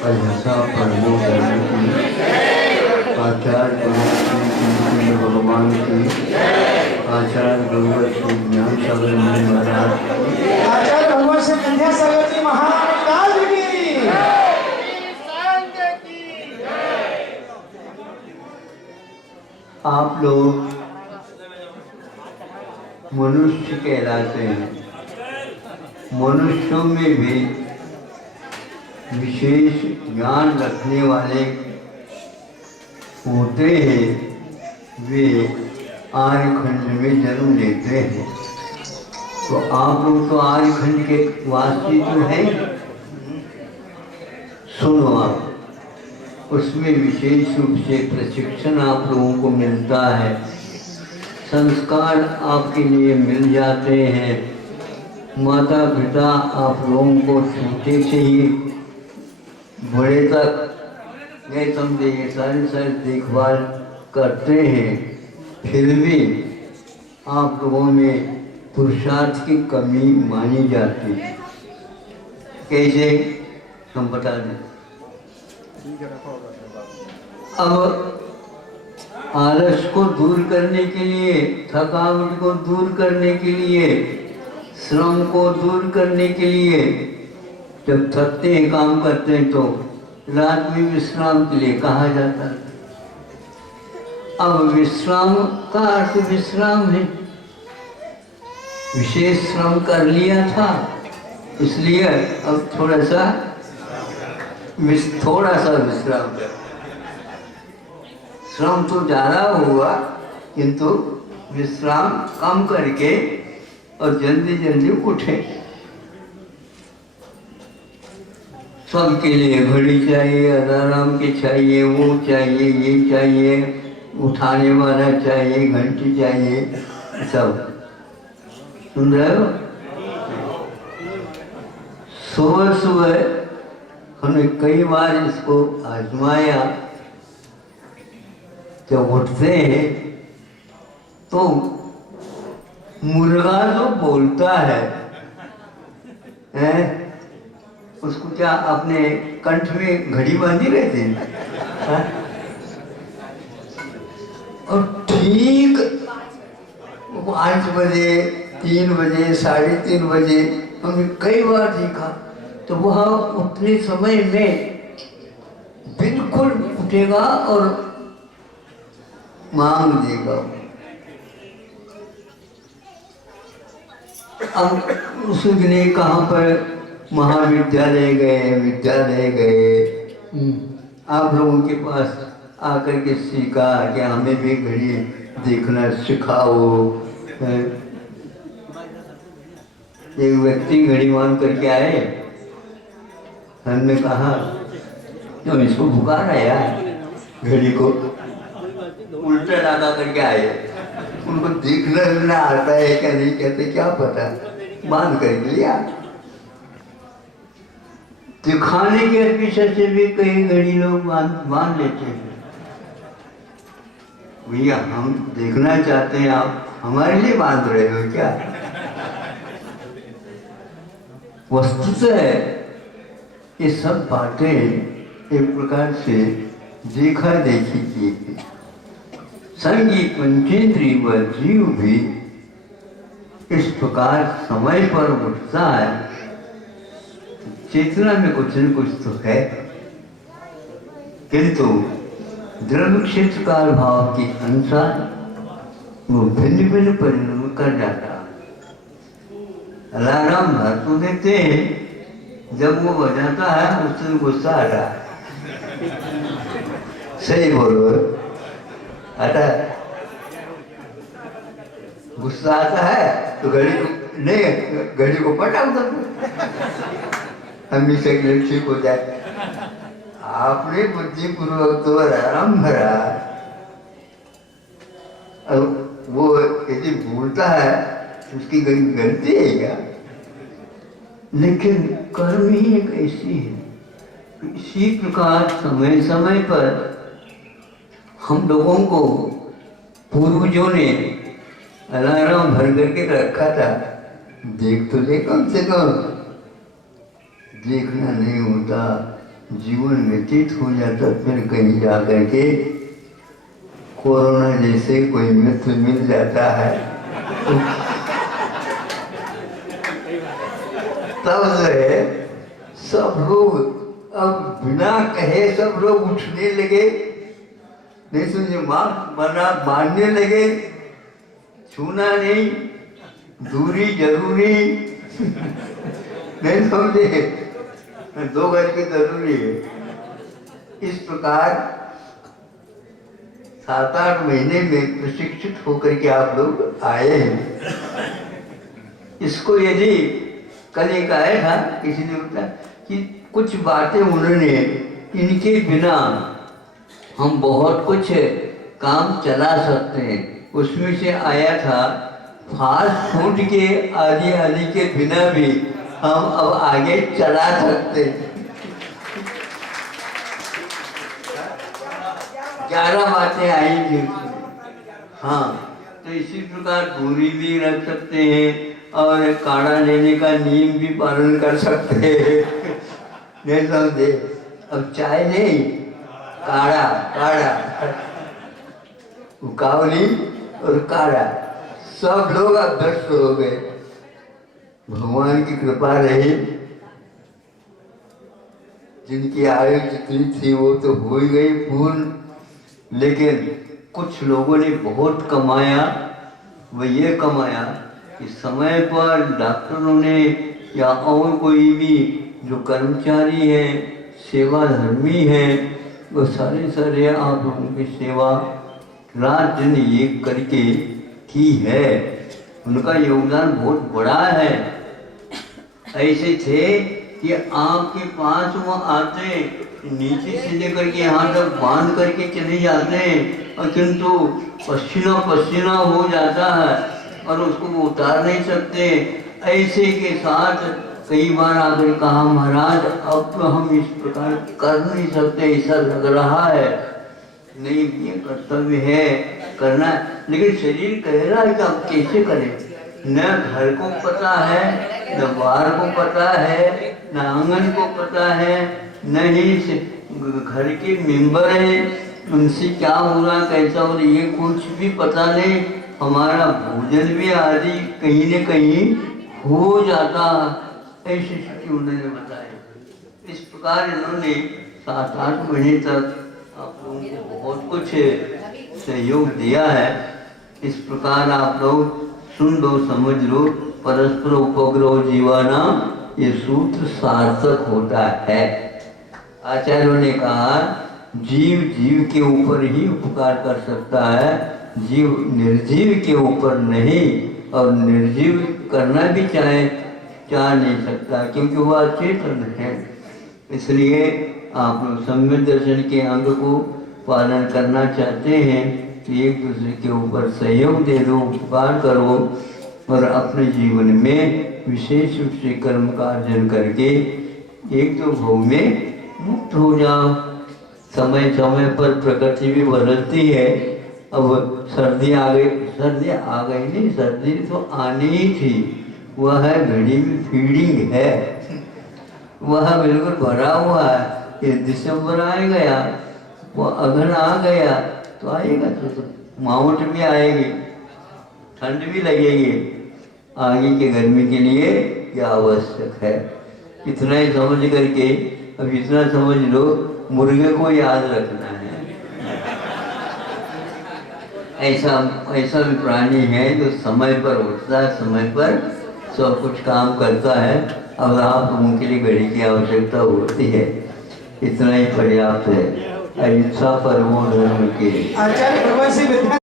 अहिंसा परमो धर्म की, आचार्य गुरु भगवान की, आचार्य गुरु श्री ज्ञान सागर महाराज, आचार्य भगवान से कन्या सागर जी महाराज की। आप लोग मनुष्य कहलाते हैं। मनुष्यों में भी विशेष ज्ञान रखने वाले होते हैं, वे आर्यखंड में जन्म लेते हैं। तो आप लोग तो आर्यखंड के वासी तो हैं। सुनो, आप उसमें विशेष रूप से प्रशिक्षण आप लोगों को मिलता है, संस्कार आपके लिए मिल जाते हैं। माता पिता आप लोगों को छोटे से ही बड़े तक गए समझे सारी देखभाल करते हैं। फिर भी आप लोगों में पुरुषार्थ की कमी मानी जाती है। कैसे हम बता दें। अब आलस को दूर करने के लिए, थकावट को दूर करने के लिए, श्रम को दूर करने के लिए, जब थकते हैं काम करते हैं तो रात में विश्राम के लिए कहा जाता है। अब विश्राम का अर्थ विश्राम है। विशेष श्रम कर लिया था, इसलिए अब थोड़ा सा विश्राम कर। श्रम तो ज़्यादा हुआ किंतु विश्राम कम करके और जल्दी जल्दी उठे। सबके लिए घड़ी चाहिए, अलार्म की चाहिए, वो चाहिए, ये चाहिए, उठाने वाला चाहिए, घंटी चाहिए, सब सुन रहे हो। सुबह सुबह हमने कई बार इसको आजमाया। जब उठते हैं तो मुर्गा जो बोलता है, उसको क्या अपने कंठ में घड़ी बांधी रहती है, और ठीक 5 बजे, 3 बजे, 3:30 बजे हमने कई बार देखा, तो वह उतने समय में बिल्कुल उठेगा और मांग देगा। अब उसने कहाँ पर महाविद्यालय गए, विद्यालय गए, आप लोगों के पास आकर के सीखा कि हमें भी घड़ी देखना सिखाओ। एक व्यक्ति घड़ी मान करके आए, हमने कहा तो इसको बुखार आया, घड़ी को उल्टा लगा करके आए। उनको देखना आता है क्या नहीं, कहते क्या पता, बांध कर लिया। दिखाने के पीछे से भी कई घड़ी लोग बांध लेते हैं। भैया हम देखना चाहते हैं, आप हमारे लिए बांध रहे हो क्या? वस्तुतः ये सब बातें एक प्रकार से देखा देखी की। संगीत पंचेंद्रिय व जीव भी इस प्रकार समय पर उठता है। चेतना में कुछ न कुछ तो है, किंतु द्रव्य क्षेत्र का भाव के अनुसार वो भिन्न भिन्न परिणाम कर जाता है। अलार्म भर तो देते हैं, जब वो बजाता है उससे गुस्सा आता है। सही बोलो, आता है गुस्सा आता है तो घड़ी को नहीं, घड़ी को पटा उधर हमेशा के लिए ठीक हो जाए। आपने बुद्धिपूर्वक तो आराम भरा, अब वो यदि भूलता है उसकी गलती है क्या? लेकिन कर्म ही एक ऐसी है। इसी प्रकार समय समय पर हम लोगों को पूर्वजों ने अलार्म भर करके रखा था। देख तो ले कम से कम देखना नहीं होता, जीवन व्यतीत हो जाता, फिर कहीं जा कर के कोरोना जैसे कोई मित्र मिल जाता है तब जो है सब लोग अब बिना कहे सब लोग उठने लगे, नहीं समझे, मना मानने लगे, छूना नहीं, दूरी जरूरी नहीं समझे, 2 गज की जरूरी है। इस प्रकार 7-8 महीने में प्रशिक्षित होकर के आप लोग आए हैं। इसको यदि कल एक आया था किसी ने बताया कि कुछ बातें उन्होंने, इनके बिना हम बहुत कुछ काम चला सकते हैं। उसमें से आया था फास्ट फूड के आदि के बिना भी हम अब आगे चला सकते हैं। 11 बातें आई थी। हाँ, तो इसी प्रकार दूरी भी रख सकते हैं और काढ़ा लेने का नियम भी पालन कर सकते हैं। नहीं समझे, अब चाय नहीं, काढ़ा, उकावली और काढ़ा, सब लोग अभ्यस्त हो गए। भगवान की कृपा रही, जिनकी आयु जितनी थी वो तो हो ही गई पूर्ण, लेकिन कुछ लोगों ने बहुत कमाया। वह ये कमाया कि समय पर डॉक्टरों ने या और कोई भी जो कर्मचारी है, सेवाधर्मी है, वो सारे आप लोगों की सेवा रात दिन एक करके की है। उनका योगदान बहुत बड़ा है। ऐसे थे कि आपके पास वो आते, नीचे से लेकर के यहाँ तक बांध करके चले जाते हैं, और किंतु पसीना हो जाता है और उसको वो उतार नहीं सकते। ऐसे के साथ कई बार आकर कहा, महाराज अब तो हम इस प्रकार कर नहीं सकते, ऐसा लग रहा है। नहीं, ये कर्तव्य है, करना है, लेकिन शरीर कह रहा है कि आप कैसे करें। न घर को पता है, न बाहर को पता है, न आंगन को पता है, न ही घर के मेंबर हैं, उनसे क्या हो रहा, कैसा हो रहा, ये कुछ भी पता नहीं। हमारा भोजन भी आदि कहीं न कहीं हो जाता, ऐसी स्थिति उन्होंने बताया। इस प्रकार इन्होंने 7-8 महीने तक आप लोगों को बहुत कुछ सहयोग दिया है। इस प्रकार आप लोग सुन लो, समझ लो, परस्पर उपग्रह जीवाना ये सूत्र सार्थक होता है। आचार्यों ने कहा जीव के ऊपर ही उपकार कर सकता है, जीव निर्जीव के ऊपर नहीं, और निर्जीव करना भी चाह नहीं सकता, क्योंकि वह अचेतन है। इसलिए आप लोग सम्यक दर्शन के अंग को पालन करना चाहते हैं तो एक दूसरे के ऊपर सहयोग दे दो, उपकार करो, और अपने जीवन में विशेष रूप से कर्म का अर्जन करके एक दो भाव में मुक्त हो जाओ। समय समय पर प्रकृति भी बदलती है। अब सर्दी आ गई नहीं, सर्दी तो आनी ही थी। वह है घड़ी में फीडिंग है, वह बिल्कुल भरा हुआ है। ये दिसंबर आ गया, वो अगन आ गया तो आएगा, तो माउंट भी आएगी, ठंड भी लगेगी। आगे के गर्मी के लिए क्या आवश्यक है, इतना ही समझ करके, अब इतना समझ लो, मुर्गे को याद रखना है। ऐसा भी प्राणी है जो समय पर उठता है, समय पर सब कुछ काम करता है। अब आप लोगों के लिए घड़ी की आवश्यकता होती है, इतना ही पर्याप्त है। अहिंसा परमो धर्म के। आचार्य भगवान से